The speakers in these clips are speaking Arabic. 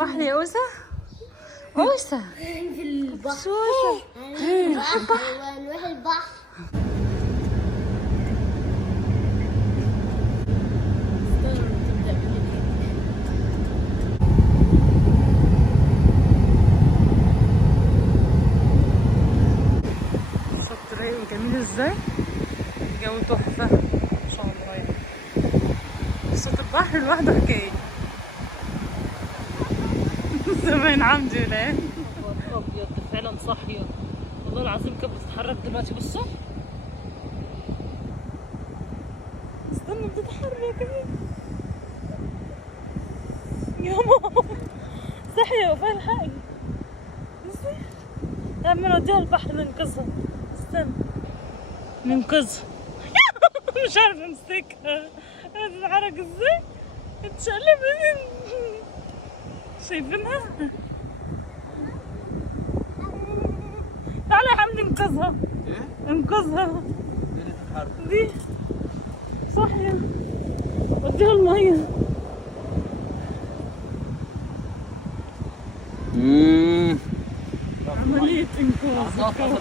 البحر يا أوسة؟ أوسة في البحر. نروح البحر. نروح البحر. الشط رايق وجميل ازاي؟ الجو تحفة ما شاء الله يعني. صوت البحر لوحده حكاية. زمان عمدي ولا ايه؟ ابيض فعلا صاحية والله العظيم. كانت بتتحرك دلوقتي بصوا. استنى بتتحرك اهي يا ماما. صحية وفيها الحقي. بصي لما نوديها البحر ننقذها. استنى ننقذها. مش عارفة امسكها. بتتحرك ازاي؟ اتشقلبت. شايفينها؟ تعالى يا حمدي انقذها. انقذها. دي صاحية. وديها المية. عملية انقاذ.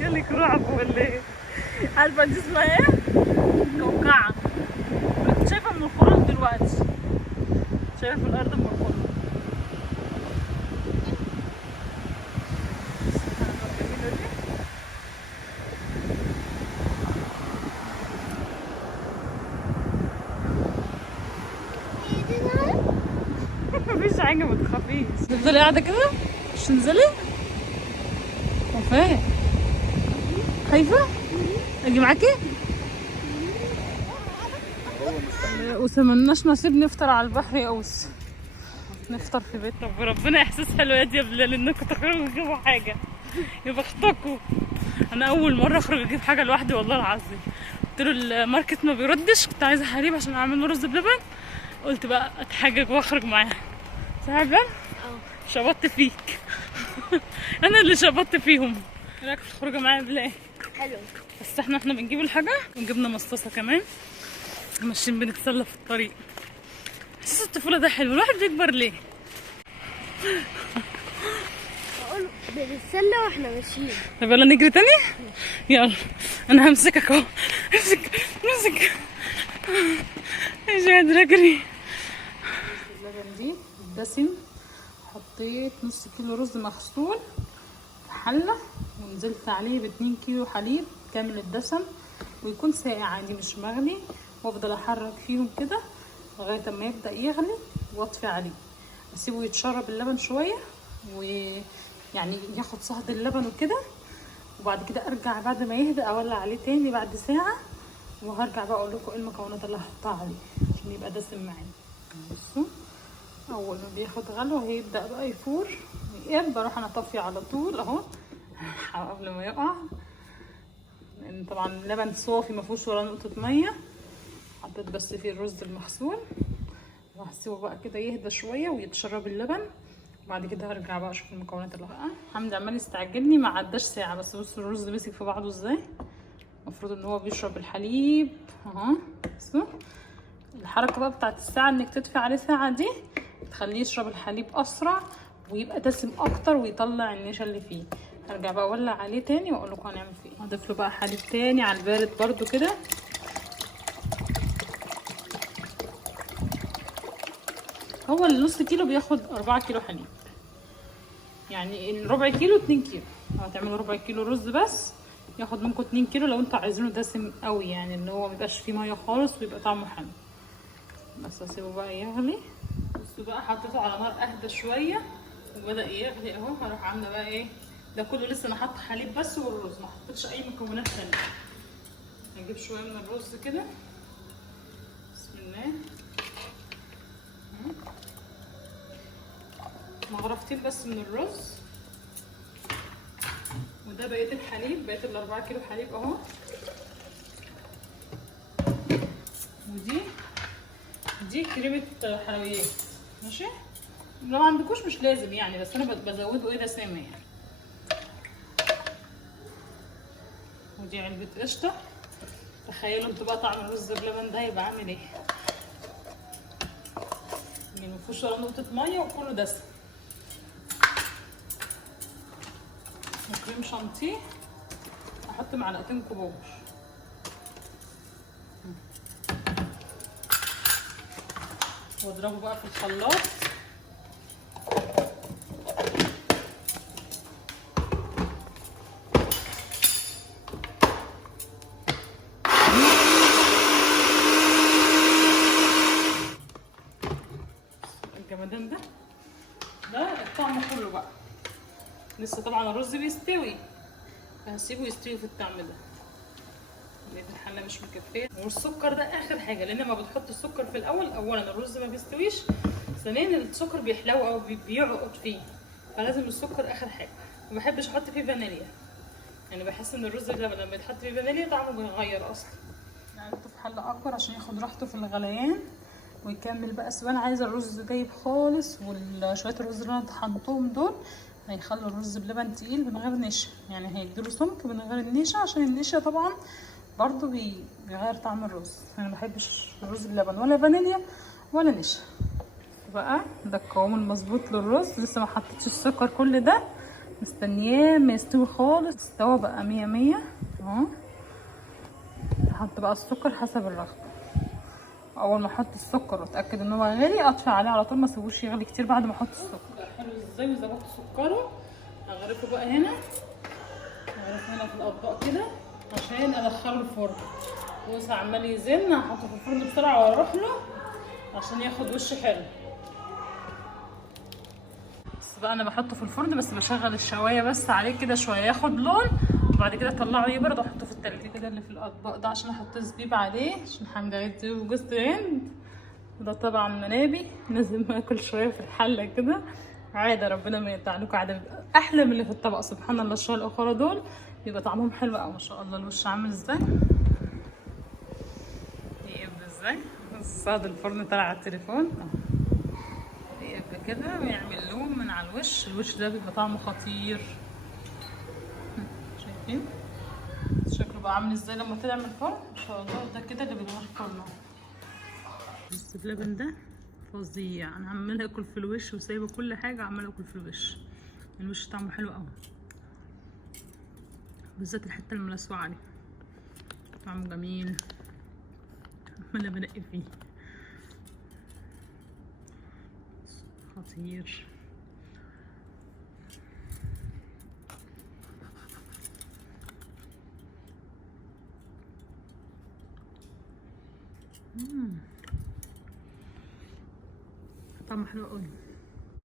جالك رعب ولا ايه؟ عارفة دي اسمها ايه؟ كوكعة. كنت شايفة من الخروج دلوقتي. شايفة في الأرض من الخروج. مفيش حاجة ما تخافيش. تفضلي قاعدة كده مش تنزلي؟ وفاء خايفة؟ اجي معاكي؟ وسمناش نصيب نفطر على البحر يا اوس. نفطر في بيت ربنا. احساس حلو يا بلال انكم تخرجوا تجيبوا حاجة. يا بختكم. انا اول مرة اخرج اجيب حاجة لوحدي والله العظيم. قلت له الماركت ما بيردش. كنت عايزة حليب عشان اعمل له رز بلبن. قلت بقى اتحجج واخرج معاه. صح يا بلال؟ شبطت فيك. انا اللي شبطت فيهم. ايه رايك في الخروجه معايا بلال؟ حلو. بس احنا بنجيب الحاجه وجبنا مصاصه كمان. ماشيين بنتسلى في الطريق. احساس الطفوله ده حلو. الواحد بيكبر ليه؟ اقول بنتسلى واحنا ماشيين. طب يلا نجري تاني. يلا انا همسكك اهو. امسك. مش قادره اجري. اللبن دي دسم. حطيت نص كيلو رز مغسول في حله ونزلت عليه ب2 كيلو حليب كامل الدسم ويكون ساقع عادي مش مغلي. وافضل احرك فيهم كده لغايه ما يبدا يغلي واطفي عليه. اسيبه يتشرب اللبن شويه ويعني ياخد صهد اللبن وكده. وبعد كده ارجع بعد ما يهدى اولع عليه تاني بعد ساعه. وهرجع بقى اقول لكم ايه المكونات اللي هحطها عليه عشان يبقى دسم معانا. بصوا اول ما بياخد غلوه هيبدا بقى يفور ويقب. بروح انا طافيه على طول اهو قبل ما يقع. لان طبعا اللبن صافي ما فيهوش ولا نقطه ميه. حطيت بس فيه الرز المغسول. وهسيبه بقى كده يهدى شويه ويتشرب اللبن. وبعد كده هرجع بقى اشوف المكونات اللي بقى. حمدي عمال يستعجلني ما عداش ساعه. بس بصوا الرز مسك في بعضه ازاي. المفروض ان هو بيشرب الحليب اهو. بصوا الحركه بقى بتاعت الساعه انك تدفي عليه ساعه دي تخليه يشرب الحليب اسرع ويبقى دسم اكتر ويطلع النشا اللي فيه. هرجع بقى اولع عليه تاني واقول لكم هنعمل فيه ايه. هضيف له بقى حليب تاني على البارد برده كده. هو النص كيلو بياخد 4 كيلو حليب. يعني الربع كيلو 2 كيلو. هتعملوا ربع كيلو رز بس ياخد منكم 2 كيلو لو انتوا عايزينه دسم قوي. يعني ان هو ميبقاش فيه ميه خالص ويبقى طعمه حلو. بس اسيبه بقى يغلي. بصوا بقى حطيته على نار اهدى شويه وبدا يغلي اهو. هروح عامله بقى ايه. ده كله لسه انا حاطه حليب بس والرز ما حطيتش اي مكونات ثانيه. هجيب شويه من الرز كده. بسم الله. مغرفتين بس من الرز. وده بقيه الحليب. بقيه ال4 كيلو حليب اهو. ودي كريمه حلويات. ماشي. لو ما عندكوش مش لازم يعني. بس انا بزوده ايه دسامه يعني. ودي علبه قشطه. تخيلوا انتوا بقى طعم الرز بلبن ده هيبقى عامل ايه. يعني مفيهوش ولا نقطة مية وكله دسم. وكريم شانتيه احط معلقتين كبار واضربه بقى في الخلاط. الجمدان ده الطعم كله بقى. لسه طبعا الرز بيستوي، فهسيبه يستوي في الطعم ده. لقيت الحله مش مكفيه، والسكر ده اخر حاجه، لان لما بتحط السكر في الاول اولا الرز ما بيستويش، ثانيا السكر بيحلو او بيعقد فيه، فلازم السكر اخر حاجه. ما بحبش احط فيه فانيليا، يعني بحس ان الرز لما يتحط فيه فانيليا طعمه بيتغير اصلا. نقلته في حله اكبر عشان ياخد راحته في الغليان ويكمل بقى سواء. عايزه الرز دايب خالص، وشويه الرز اللي انا طحنتهم دول هيخلوا الرز بلبن تقيل من غير نشا، يعني هيديله سمك من غير النشا، عشان النشا طبعا برضو بيغير طعم الرز. انا ما بحبش الرز بلبن ولا فانيليا ولا نشا. بقى ده القوام المظبوط للرز، لسه ما حطيتش السكر، كل ده مستنياه ما يستوي خالص. استوى بقى 100 100 اهو. هحط بقى السكر حسب الرغبه. اول ما احط السكر واتاكد ان هو غالي اطفي عليه على طول، ما اسيبوش يغلي كتير بعد ما احط السكر. حلو ازاي وظبطت سكره. هغرفه بقى هنا، هغرفه هنا في الاطباق كده عشان ادخله الفرن. بص عمال يزن، هحطه في الفرن بسرعه واروح له عشان ياخد وش حلو. بس بقى انا بحطه في الفرن، بس بشغل الشوايه بس عليه كده شويه ياخد لون، وبعد كده اطلعه يبرد واحطه في التلاجة. كده اللي في الاطباق ده عشان احط زبيب عليه، عشان حمضيات وجوز الهند. وده طبعا منابي، لازم اكل شويه في الحله كده. عاده ربنا ما يقطعلكوا عاده، بيبقى احلى من اللي في الطبق. سبحان الله، الشويه الاخرى دول بيبقى طعمهم حلو قوي. ما شاء الله الوش عامل ازاي، يقبل ازاي. صاد الفرن طلع على التليفون يقبل كده ويعمل لون من على الوش. الوش ده بيبقى طعمه خطير. شايفين شكله بقى عامل ازاي لما طلع من الفرن؟ ما شاء الله. ده كده اللي بيتغير فرنه. بس اللبن ده فظيع. انا عماله اكل في الوش وسايبه كل حاجه، عماله اكل في الوش. الوش طعمه حلو قوي، بالذات الحته الملسوعه دي طعمه جميل. عماله بنقي فيه، خطير. طعمه حلو قوي.